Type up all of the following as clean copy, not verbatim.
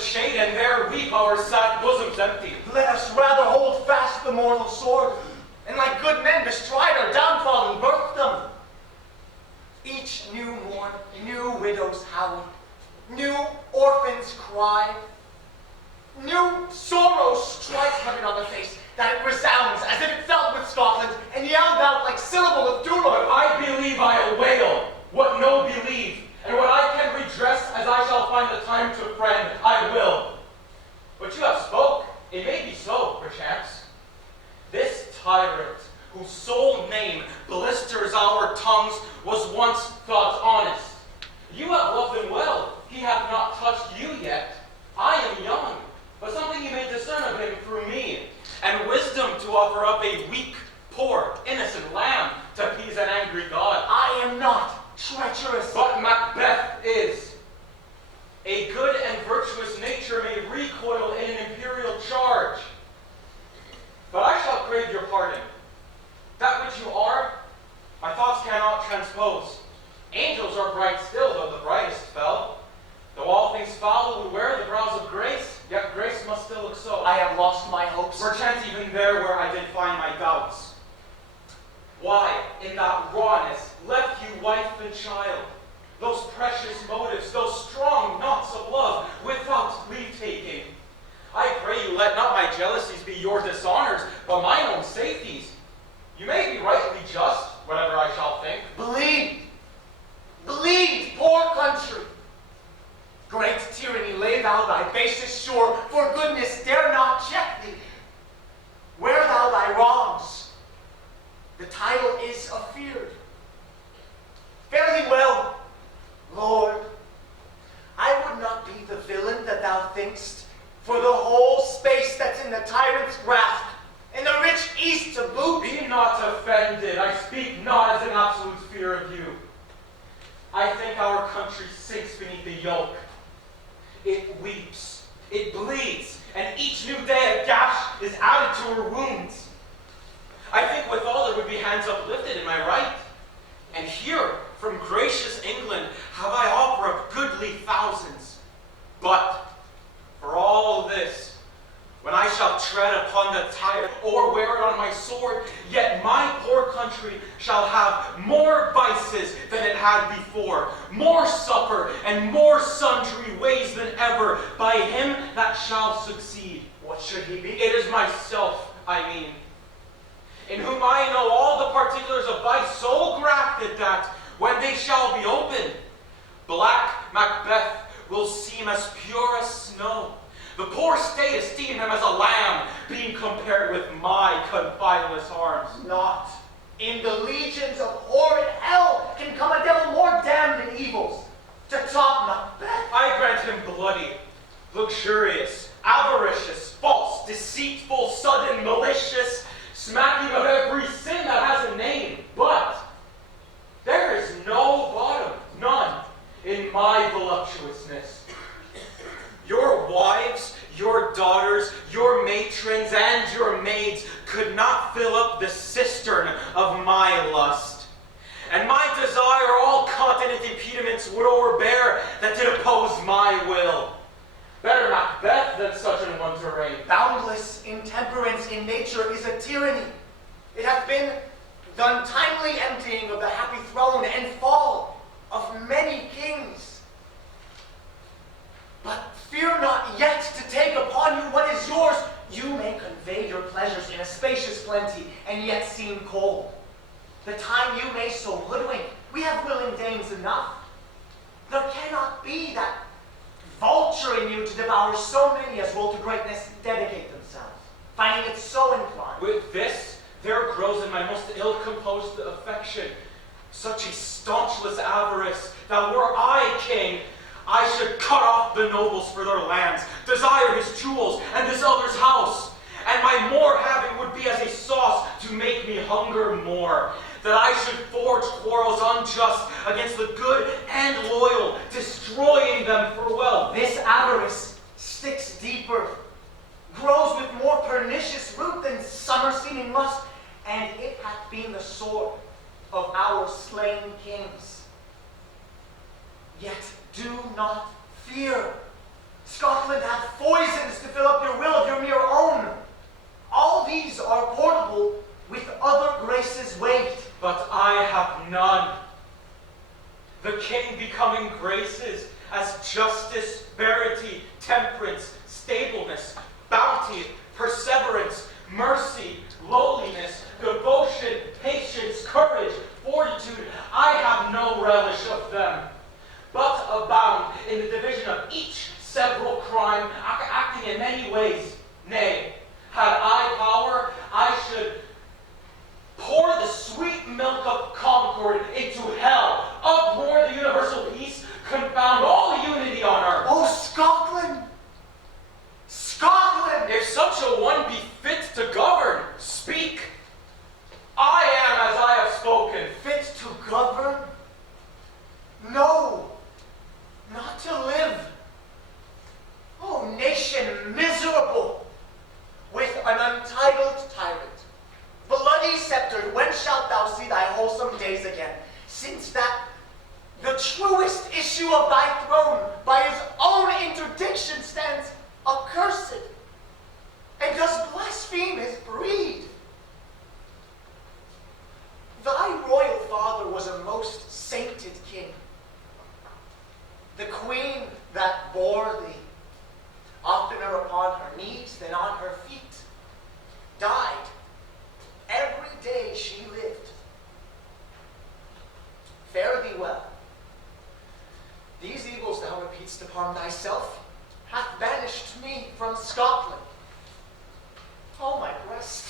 desolate shade, and there weep our sad bosoms empty. Let us rather hold fast the mortal sword, and like good men bestride our downfall and birth them. Each new morn, new widows howl, new orphans cry, new sorrow strikes heaven on the face, that it resounds as if it felt with Scotland, and yelled out like syllable of doom. But I believe I'll wail what no believe, and what I can redress as I shall find the time to friend, I will. But you have spoke, it may be so, perchance. This tyrant, whose sole name blisters our tongues, was once thought honest. You have loved him well, he hath not touched you yet. I am young, but something you may discern of him through me, and wisdom to offer up a weak, poor, innocent lamb to appease an angry God. I am not treacherous. But Macbeth is. A good and virtuous nature may recoil in an imperial charge. But I shall crave your pardon. That which you are, my thoughts cannot transpose. Angels are bright still, though the brightest fell. Though all things foul who wear the brows of grace, yet grace must still look so. I have lost my hopes. Perchance even there where I did find my doubts. Why, in that rawness, left you wife and child? Those precious motives, those strong knots of love, without leave-taking. I pray you let not my jealousies be your dishonors, but mine own safeties. You may be rightly just, whatever I shall think. Bleed, poor country. Great tyranny, lay thou thy basest shore, for goodness dare not check thee. Wear thou thy wrongs, the title is afeard. Fare thee well, Lord. I would not be the villain that thou think'st, for the whole space that's in the tyrant's grasp, in the rich east to boot. Be not offended, I speak not as an absolute fear of you. I think our country sinks beneath the yoke. It weeps, it bleeds, and each new day a gash is added to her wounds. I think withal there would be hands uplifted in my right. And here, from gracious England, have I offer of goodly thousands. But for all this, when I shall tread upon the tire or wear it on my sword, yet my poor country shall have more vices than it had before, more supper and more sundry ways than ever, by him that shall succeed. What should he be? It is myself, I mean, in whom I know all the particulars of vice so grafted that, when they shall be opened, black Macbeth will seem as pure as snow. The poor state esteem him as a lamb, being compared with my confideless arms. Not in the legions of horrid hell can come a devil more damned than evils, to top Macbeth. I grant him bloody, luxurious, avaricious, false, deceitful, sudden, malicious, smacking of every sin that has a name. But there is no bottom, none, in my voluptuousness. Your wives, your daughters, your matrons, and your maids could not fill up the cistern of my lust. And my desire all continent impediments would overbear that did oppose my will. Better Macbeth than such an one to reign. Boundless intemperance in nature is a tyranny. It hath been the untimely emptying of the happy throne and fall of many kings. But fear not yet to take upon you what is yours. You may convey your pleasures in a spacious plenty, and yet seem cold. The time you may so hoodwink, we have willing dames enough. There cannot be that vulture in you to devour so many as will to greatness dedicate themselves, finding it so inclined. With this, there grows in my most ill-composed affection such a staunchless avarice that were I king, I should cut off the nobles for their lands, desire his jewels and this other's house, and my more having would be as a sauce to make me hunger more, that I should forge quarrels unjust against the good and loyal, destroying them for wealth. This avarice sticks deeper, grows with more pernicious root than summer seeming lust, and it hath been the sword of our slain kings. Yet do not fear. Scotland hath foisons to fill up your will of your mere own. All these are portable with other graces' weight. But I have none. The king becoming graces as justice, verity, temperance, stableness, bounty, perseverance, mercy, lowliness, devotion, patience, courage, fortitude. I have no relish of them, but abound in the division of each several crime, acting in many ways. Nay, had I power, I should pour the sweet milk of concord into hell, abhor the universal peace, confound all unity on earth. Oh, Scotland! Scotland! If such a one be fit to govern, speak. I am as I have spoken. Fit to govern? No, not to live. Oh, nation miserable, with an untitled tyrant. Bloody sceptered, when shalt thou see thy wholesome days again? Since that the truest issue of thy throne by his own interdiction stands accursed, and does blaspheme his breed. Thy royal father was a most sainted king. The queen that bore thee, oftener upon her knees than on her feet, died every day she lived. Fare thee well. These evils thou repeat'st upon thyself hath banished me from Scotland. Oh, my breast,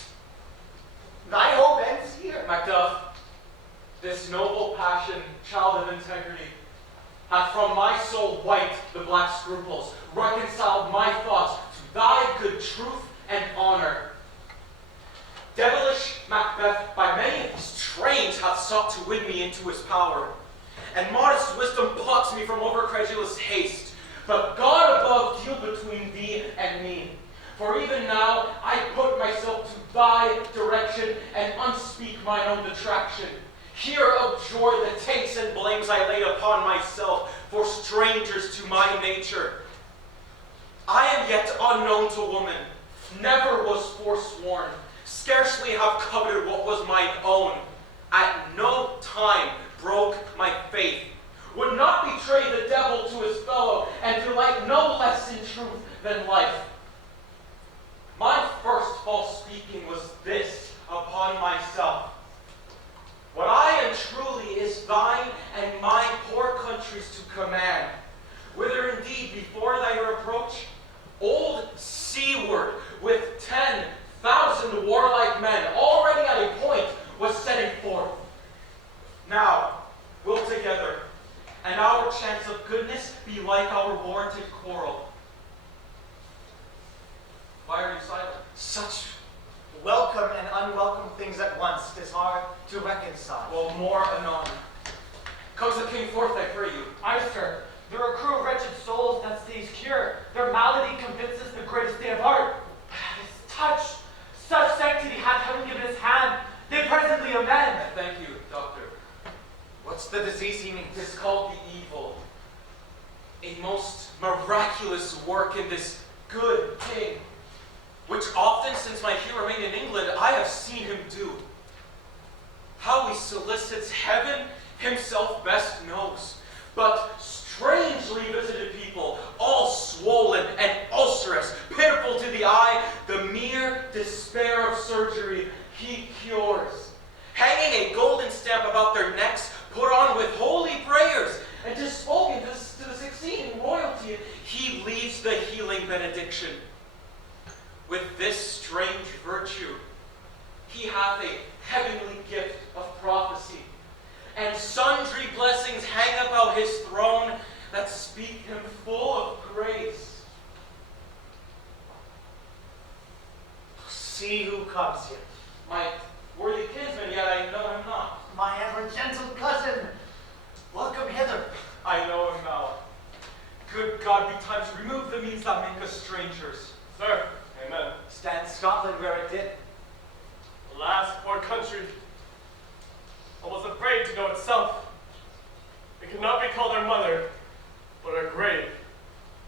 thy hope ends here. Macduff, this noble passion, child of integrity, hath from my soul wiped the black scruples, reconciled my thoughts to thy good truth and honor. Devilish Macbeth by many of his trains hath sought to win me into his power, and modest wisdom plucks me from overcredulous haste. But God above deal between thee and me. For even now I put myself to thy direction and unspeak mine own detraction. Hear of joy the taints and blames I laid upon myself for strangers to my nature. I am yet unknown to woman, never was forsworn, scarcely have coveted what was mine own, at no time broke my faith, would not betray the devil to his fellow, and delight no less in truth than life. My first false speaking was this upon myself. What I am truly is thine and my poor country's to command, whither indeed before thy reproach, old Seaward with 10,000 warlike men already at a point was setting forth. Now, will together, and our chance of goodness be like our warranted quarrel. Why are you silent? Such welcome and unwelcome things at once, 'tis hard to reconcile. Well, more anon. Comes the king forth, I pray you. Aye, sir. There are a crew of wretched souls that sees cure. Their malady convinces the greatest day of art. But at his touch, such sanctity hath heaven given his hand, they presently amend. Thank you, doctor. What's the disease he means? It is called the evil. A most miraculous work in this good king, which often since my here remained in England, I have seen him do. How he solicits heaven himself best knows, but strangely visited people, all swollen and ulcerous, pitiful to the eye, the mere despair of surgery he cures. Hanging a golden stamp about their necks, put on with holy prayers, and just spoken to the succeeding royalty, he leaves the healing benediction. With this strange virtue, he hath a heavenly gift of prophecy, and sundry blessings hang about his throne that speak him full of grace. See who comes here. My worthy kinsman, yet I know him not. My ever gentle cousin, welcome hither. I know him now. Good God, be time to remove the means that make us strangers. Sir, amen. Stand Scotland where it did. Alas, poor country, almost afraid to know itself. It cannot be called our mother, but our grave,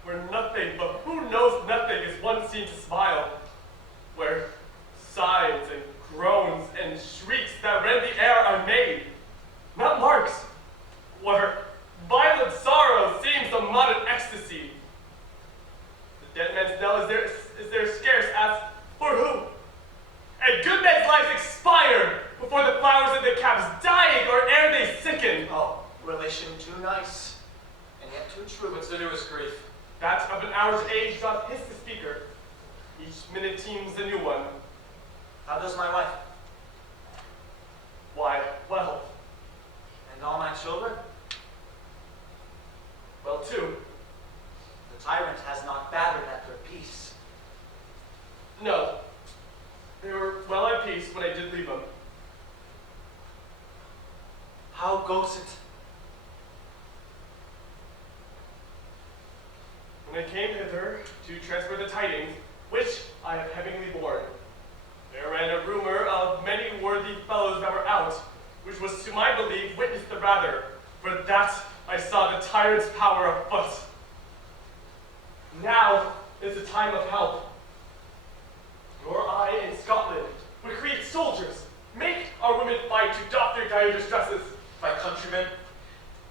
where nothing but seem to smile, where sighs and groans and shrieks that rend the air are made, not marks, where violent sorrow seems a modern ecstasy. The dead man's knell is there scarce asked, for who? And good men's lives expire before the flowers in their caps dying or ere they sicken. Oh, relation too nice, and yet too true. What's the newest grief? That of an hour's age doth hiss the speaker. Each minute teems a new one. How does my wife? Why, well, And all my children? well too. The tyrant has not battered at their peace. No, they were well at peace when I did leave them. How goes it? When I came hither to transfer the tidings, which I have heavily borne, there ran a rumor of many worthy fellows that were out, which was to my belief witnessed the rather, for that I saw the tyrant's power afoot. Now is the time of help. Nor I in Scotland would create soldiers, make our women fight to doff their dire distresses. My countrymen,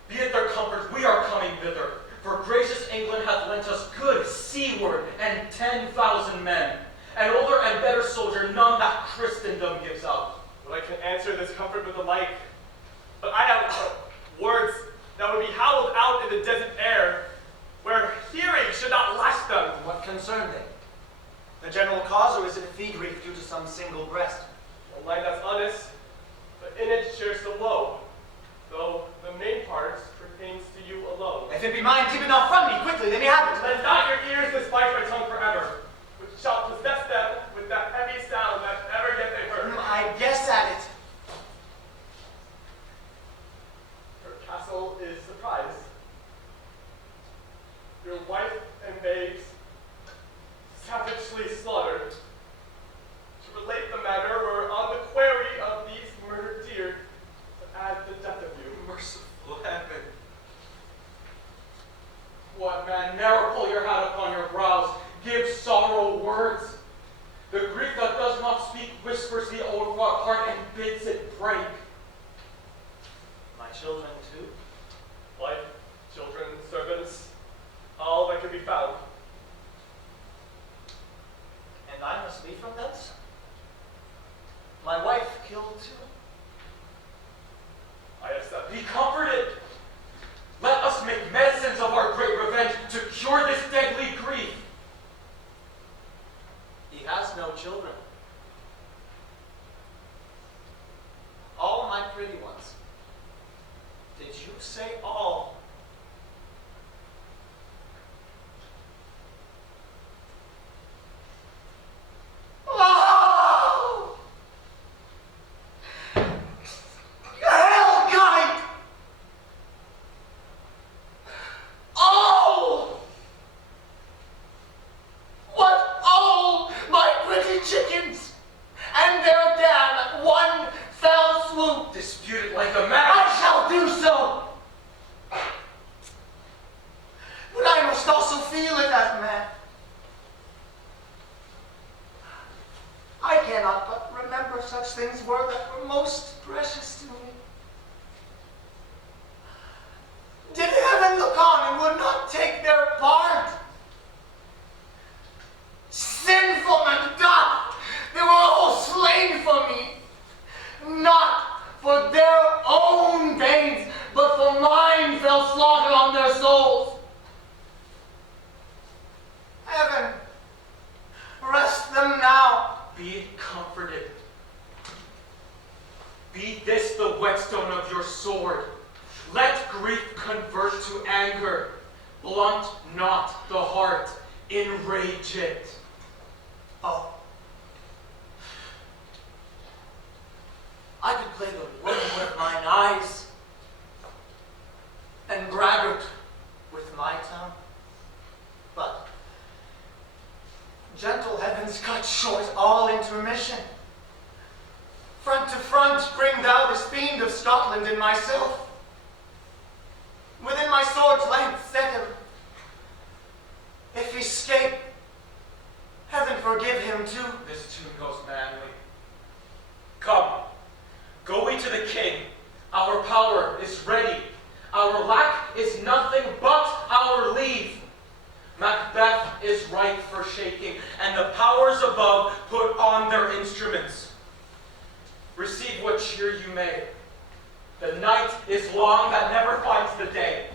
be it their comfort, we are coming thither. For gracious England hath lent us good seaward and 10,000 men, an older and better soldier none that Christendom gives out. But I can answer this comfort with the like. But I have words that would be howled out in the desert air, where hearing should not lash them. What concern they? The general cause, or is it fee grief due to some single breast? A line that's honest, but in it shares the woe, though the main part pertains to you alone. If it be mine, keep it not from me, quickly, let me have it. Let not your ears despise my tongue forever, which shall possess them with that heavy sound that ever yet they heard. I guess at it. Her castle is surprised. Your wife and babes savagely slaughtered. To relate the matter, we're on the query of these murdered deer to add the death of you. Merciful heaven. What man, never pull your hat upon your brows, give sorrow words. The grief that does not speak whispers the old heart and bids it break. My children too? Wife, children, servants, all that can be found. And I must be from thence? My wife killed too? I have said, Be comforted. Let us make medicines of our great revenge to cure this deadly grief. He has no children. All my pretty ones. Did you say all? Oh! Hellkite! Oh! What all my pretty chickens and their dam at one fell swoop? Dispute it like a I man. shall do so. But I must also feel it as man. I cannot but remember such things were that were most precious to me. Did heaven look on and would not take their part? Sinful Macbeth, they were all slain for me, not for their own pains, but for mine fell slaughter on their souls. Heaven, rest them now. Be comforted. Be this the whetstone of your sword. Let grief convert to anger. Blunt not the heart, enrage it. Oh. I could play the woman with mine eyes and braggart with my tongue. But gentle heavens cut short all intermission. Front to front bring thou this fiend of Scotland and myself. Within my sword's length set him. If he escape, him too? This tune goes manly. Come, go we to the king. Our power is ready. Our lack is nothing but our leave. Macbeth is ripe for shaking, and the powers above put on their instruments. Receive what cheer you may. The night is long that never finds the day.